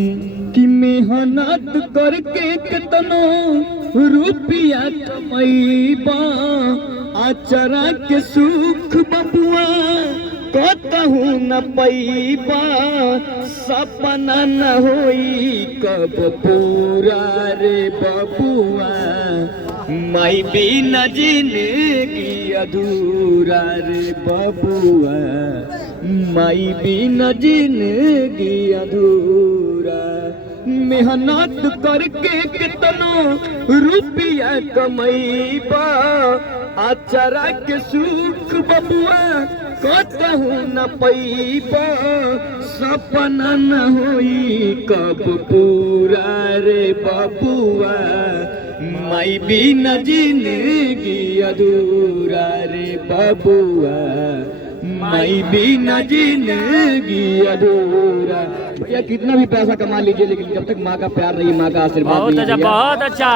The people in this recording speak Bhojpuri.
कि मेहनत करके कितनो रुपया कमैबा आचरा के सुख बबुआ कतहू न पैबा सपना न होई कब पूरा रे बबुआ माई बिना जिंदगी अधूरा रे बबुआ माई बिना जिंदगी अधूरा। मेहनत करके कितनो रुपया कमैबा आचरा के सुख बबुआ कतहू न पैबा सपना न होई कब पूरा रे बबुआ माई बिना जिंदगी अधूरा रे बबुआ माई बिना जिंदगी अधूरा। भैया कितना भी पैसा कमा लीजिए लेकिन जब तक माँ का प्यार नहीं, माँ का आशीर्वाद नहीं, बहुत अच्छा।